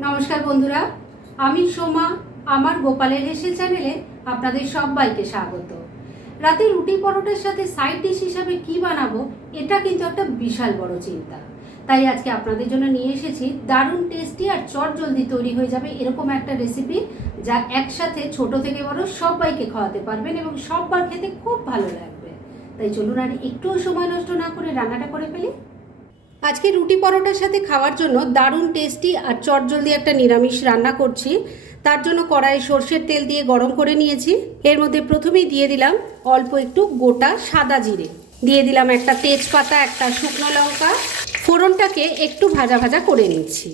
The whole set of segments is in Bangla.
নমস্কার বন্ধুরা, আমি সোমা, আমার গোপালের হেসে চ্যানেলে আপনাদের সবাইকে স্বাগত। রাতে রুটি পরোটার সাথে সাইড ডিশ হিসাবে কি বানাবো, এটা কিন্তু একটা বিশাল বড় চিন্তা। তাই আজকে আপনাদের জন্য নিয়ে এসেছি দারুণ টেস্টি আর চট জলদি তৈরি হয়ে যাবে এরকম একটা রেসিপি যা একসাথে ছোট থেকে বড় সবাইকে খাওয়াতে পারবেন এবং সববার খেতে খুব ভালো লাগবে। তাই চলুন আর একটুও সময় নষ্ট না করে রান্নাটা করে ফেলি। আজকে রুটি পরোটার সাথে খাওয়ার জন্য দারুণ টেস্টি আর চটজলদি একটা নিরামিষ রান্না করছি। তার জন্য কড়াই সর্ষের তেল দিয়ে গরম করে নিয়েছি। এর মধ্যে প্রথমেই দিয়ে দিলাম অল্প একটু গোটা সাদা জিরে। দিয়ে দিলাম একটা তেজপাতা, একটা শুকনো লঙ্কা। ফোড়নটাকে একটু ভাজা ভাজা করে নিচ্ছি।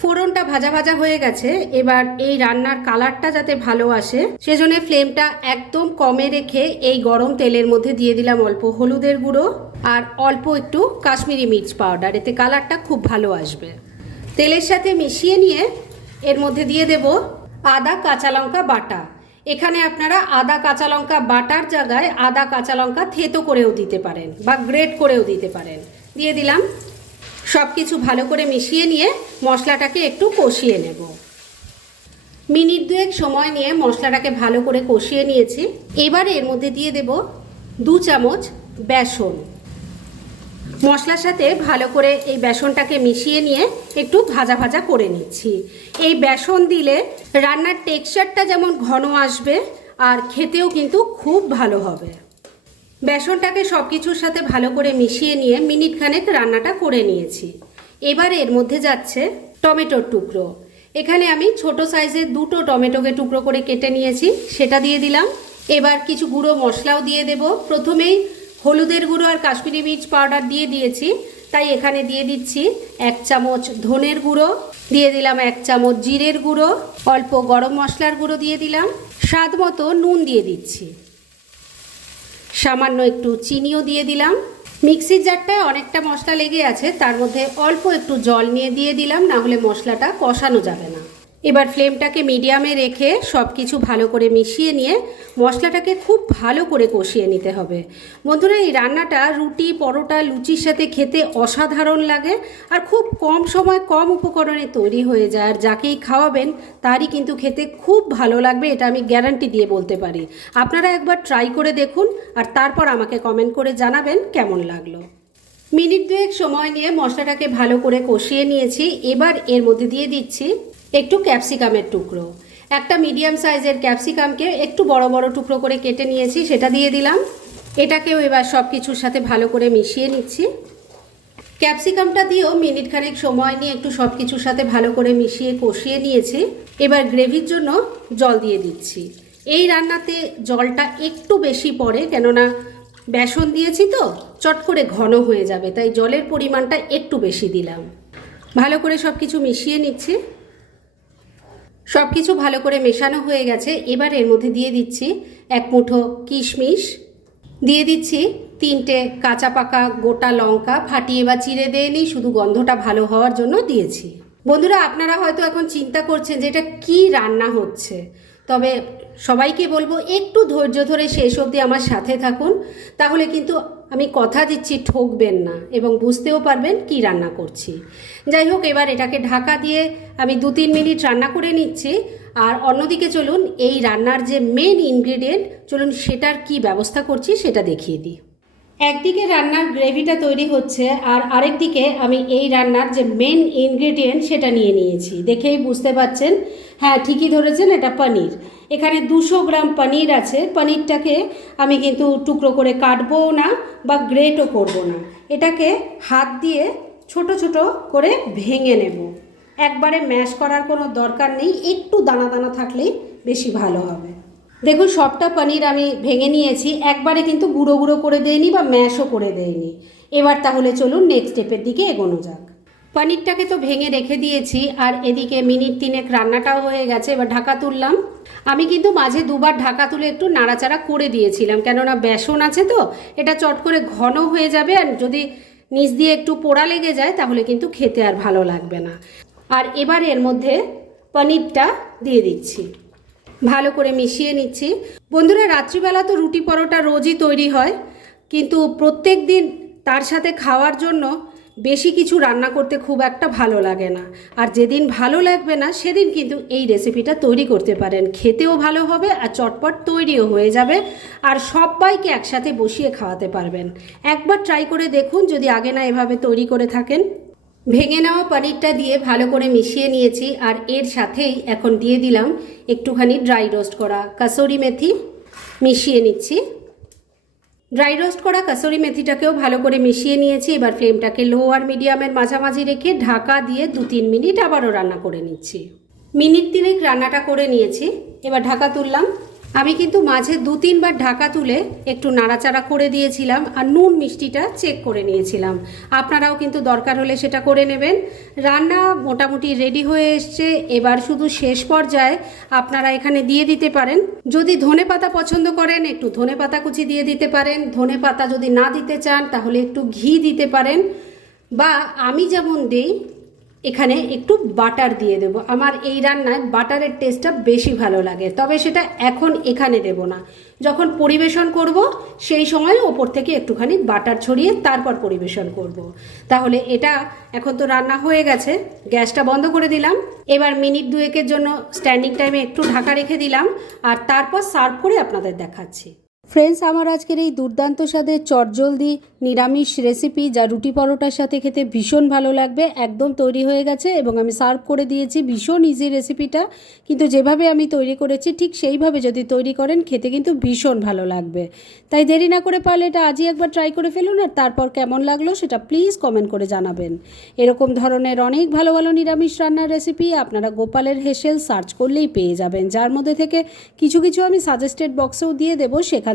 ফোড়নটা ভাজা ভাজা হয়ে গেছে। এবার এই রান্নার কালারটা যাতে ভালো আসে, সেজন্য ফ্লেমটা একদম কমে রেখে এই গরম তেলের মধ্যে দিয়ে দিলাম অল্প হলুদের গুঁড়ো আর অল্প একটু কাশ্মীরি মির্চ পাউডার। এতে কালারটা খুব ভালো আসবে। তেলের সাথে মিশিয়ে নিয়ে এর মধ্যে দিয়ে দেব আদা কাঁচা লঙ্কা বাটা। এখানে আপনারা আদা কাঁচা লঙ্কা বাটার জায়গায় আদা কাঁচা লঙ্কা থেতো করেও দিতে পারেন বা গ্রেট করেও দিতে পারেন। দিয়ে দিলাম সব কিছু ভালো করে মিশিয়ে নিয়ে মশলাটাকে একটু কষিয়ে নেব। মিনিট দুয়েক সময় নিয়ে মশলাটাকে ভালো করে কষিয়ে নিয়েছি। এবার এর মধ্যে দিয়ে দেব দু চামচ বেসন। মশলার সাথে ভালো করে এই বেসনটাকে মিশিয়ে নিয়ে একটু ভাজা ভাজা করে নিচ্ছি। এই বেসন দিলে রান্নার টেক্সচারটা যেমন ঘন আসবে, আর খেতেও কিন্তু খুব ভালো হবে। বেসনটাকে সব কিছুর সাথে ভালো করে মিশিয়ে নিয়ে মিনিট খানেক রান্নাটা করে নিয়েছি। এবার এর মধ্যে যাচ্ছে টমেটোর টুকরো। এখানে আমি ছোট সাইজের দুটো টমেটোকে টুকরো করে কেটে নিয়েছি, সেটা দিয়ে দিলাম। এবার কিছু গুঁড়ো মশলাও দিয়ে দেব। প্রথমেই হলুদের গুঁড়ো আর কাশ্মীরি মির্চ পাউডার দিয়ে দিয়েছি। তাই এখানে দিয়ে দিচ্ছি এক চামচ ধনের গুঁড়ো, দিয়ে দিলাম এক চামচ জিরের গুঁড়ো, অল্প গরম মশলার গুঁড়ো দিয়ে দিলাম। স্বাদ মতো নুন দিয়ে দিচ্ছি। সামান্য একটু চিনিও দিয়ে দিলাম। মিক্সির জারটায় অনেকটা মশলা লেগে আছে, তার মধ্যে অল্প একটু জল নিয়ে দিয়ে দিলাম, না হলে মশলাটা কষানো যাবে না। এবার ফ্লেমটাকে মিডিয়ামে রেখে সব কিছু ভালো করে মিশিয়ে নিয়ে মশলাটাকে খুব ভালো করে কষিয়ে নিতে হবে। বন্ধুরা, এই রান্নাটা রুটি, পরোটা, লুচির সাথে খেতে অসাধারণ লাগে আর খুব কম সময় কম উপকরণে তৈরি হয়ে যায় আর যাকেই খাওয়াবেন তারই কিন্তু খেতে খুব ভালো লাগবে এটা আমি গ্যারান্টি দিয়ে বলতে পারি। আপনারা একবার ট্রাই করে দেখুন আর তারপর আমাকে কমেন্ট করে জানাবেন কেমন লাগল। মিনিট দুয়েক সময় নিয়ে মশলাটাকে ভালো করে কষিয়ে নিয়েছি। এবার এর মধ্যে দিয়ে দিচ্ছি একটু ক্যাপসিকামের টুকরো। একটা মিডিয়াম সাইজের ক্যাপসিকামকে একটু বড় বড় টুকরো করে কেটে নিয়েছি, সেটা দিয়ে দিলাম। এটাকেও এবার সব কিছুর সাথে ভালো করে মিশিয়ে নিচ্ছি। ক্যাপসিকামটা দিয়েও মিনিট খানেক সময় নিয়ে একটু সব কিছুর সাথে ভালো করে মিশিয়ে কষিয়ে নিয়েছি। এবার গ্রেভির জন্য জল দিয়ে দিচ্ছি। এই রান্নাতে জলটা একটু বেশি পড়ে, কেননা বেসন দিয়েছি তো, চট করে ঘন হয়ে যাবে, তাই জলের পরিমাণটা একটু বেশি দিলাম। ভালো করে সব কিছু মিশিয়ে নিচ্ছি। সব কিছু ভালো করে মেশানো হয়ে গেছে। এবার এর মধ্যে দিয়ে দিচ্ছি এক মুঠো কিশমিশ। দিয়ে দিচ্ছি তিনটে কাঁচা পাকা গোটা লঙ্কা ফাটিয়ে বা চিড়ে দেয়নি শুধু গন্ধটা ভালো হওয়ার জন্য দিয়েছি। বন্ধুরা, আপনারা হয়তো এখন চিন্তা করছেন যে এটা কী রান্না হচ্ছে। তবে সবাইকে বলব, একটু ধৈর্য ধরে শেষ অবধি আমার সাথে থাকুন। তাহলে কিন্তু আমি কথা দিচ্ছি, ঠকবেন না এবং বুঝতেও পারবেন কি রান্না করছি। যাই হোক, এবার এটাকে ঢাকা দিয়ে আমি দু তিন মিনিট রান্না করে নিচ্ছি। আর অন্যদিকে চলুন, এই রান্নার যে মেন ইনগ্রেডিয়েন্ট চলুন সেটার কি ব্যবস্থা করছি সেটা দেখিয়ে দিই। একদিকে রান্নার গ্রেভিটা তৈরি হচ্ছে আর আরেকদিকে আমি এই রান্নার যে মেন ইনগ্রেডিয়েন্ট সেটা নিয়ে নিয়েছি। দেখেই বুঝতে পাচ্ছেন? হ্যাঁ ঠিকই ধরেছেন, এটা পনির। এখানে দুশো গ্রাম পনির আছে। পনিরটাকে আমি কিন্তু টুকরো করে কাটবো না বা গ্রেটও করব না। এটাকে হাত দিয়ে ছোট ছোট করে ভেঙে নেব। একবারে ম্যাশ করার কোনো দরকার নেই। একটু দানা দানা থাকলেই বেশি ভালো হবে। দেখুন, সবটা পনির আমি ভেঙে নিয়েছি। একবারে কিন্তু গুঁড়ো গুঁড়ো করে দেয়নি বা ম্যাশও করে দেয়নি এবার তাহলে চলুন নেক্সট স্টেপের দিকে এগোনো যাক। পনিরটাকে তো ভেঙে রেখে দিয়েছি, আর এদিকে মিনিট তিনেক রান্নাটাও হয়ে গেছে, এবার ঢাকা তুললাম। আমি কিন্তু মাঝে দুবার ঢাকা তুলে একটু নাড়াচাড়া করে দিয়েছিলাম, কেননা বেসন আছে তো, এটা চট করে ঘন হয়ে যাবে আর যদি নিচ দিয়ে একটু পোড়া লেগে যায়, তাহলে কিন্তু খেতে আর ভালো লাগবে না। আর এবার এর মধ্যে পনিরটা দিয়ে দিচ্ছি। ভালো করে মিশিয়ে নিচ্ছি। বন্ধুরা, রাত্রিবেলা তো রুটি পরোটা রোজই তৈরি হয়, কিন্তু প্রত্যেক দিন তার সাথে খাওয়ার জন্য বেশি কিছু রান্না করতে খুব একটা ভালো লাগে না। আর যেদিন ভালো লাগবে না, সেদিন কিন্তু এই রেসিপিটা তৈরি করতে পারেন। খেতেও ভালো হবে আর চটপট তৈরিও হয়ে যাবে আর সবাইকে একসাথে বসিয়ে খাওয়াতে পারবেন। একবার ট্রাই করে দেখুন যদি আগে না এভাবে তৈরি করে থাকেন। ভেঙে নেওয়া পনিরটা দিয়ে ভালো করে মিশিয়ে নিয়েছি আর এর সাথেই এখন দিয়ে দিলাম একটুখানি ড্রাই রোস্ট করা কাসুরি মেথি। মিশিয়ে নিচ্ছি। ড্রাই রোস্ট করা কাসুরি মেথিটাকেও ভালো করে মিশিয়ে নিয়েছি। এবার ফ্লেমটাকে লো আর মিডিয়ামের মাঝামাঝি রেখে ঢাকা দিয়ে দু তিন মিনিট আবারও রান্না করে নিচ্ছি। মিনিট তিনেক রান্নাটা করে নিয়েছি। এবার ঢাকা তুললাম। আমি কিন্তু মাঝে দু তিনবার ঢাকা তুলে একটু নাড়াচাড়া করে দিয়েছিলাম আর নুন মিষ্টিটা চেক করে নিয়েছিলাম। আপনারাও কিন্তু দরকার হলে সেটা করে নেবেন। রান্না মোটামুটি রেডি হয়ে এসছে। এবার শুধু শেষ পর্যায়ে আপনারা এখানে দিয়ে দিতে পারেন। যদি ধনে পাতা পছন্দ করেন, একটু ধনে পাতা কুচি দিয়ে দিতে পারেন। ধনে পাতা যদি না দিতে চান, তাহলে একটু ঘি দিতে পারেন। বা আমি যেমন দেই এখানে একটু বাটার দিয়ে দেব। আমার এই রান্নায় বাটারের টেস্টটা বেশি ভালো লাগে, তবে সেটা এখন এখানে দেব না। যখন পরিবেশন করব, সেই সময় ওপর থেকে একটুখানি বাটার ছড়িয়ে তারপর পরিবেশন করব। তাহলে এটা এখন তো রান্না হয়ে গেছে, গ্যাসটা বন্ধ করে দিলাম। এবার মিনিট দুয়েকের জন্য স্ট্যান্ডিং টাইমে একটু ঢাকা রেখে দিলাম, আর তারপর সার্ভ করে আপনাদের দেখাচ্ছি। ফ্রেন্ডস, আমার আজকের এই দুর্দান্ত স্বাদের চটজলদি নিরামিষ রেসিপি যা রুটি পরোটার সাথে খেতে ভীষণ ভালো লাগবে, একদম তৈরি হয়ে গেছে এবং আমি সার্ভ করে দিয়েছি ভীষণ ইজি রেসিপিটা কিন্তু যেভাবে আমি তৈরি করেছি, ঠিক সেইভাবে যদি তৈরি করেন, খেতে কিন্তু ভীষণ ভালো লাগবে। তাই দেরি না করে পারলে এটা আজই একবার ট্রাই করে ফেলুন আর তারপর কেমন লাগল সেটা প্লিজ কমেন্ট করে জানাবেন। এরকম ধরনের অনেক ভালো ভালো নিরামিষ রান্নার রেসিপি আপনারা গোপালের হেসেল সার্চ করলেই পেয়ে যাবেন, যার মধ্যে থেকে কিছু কিছু আমি সাজেস্টেড বক্সেও দিয়ে দেবো, সেখান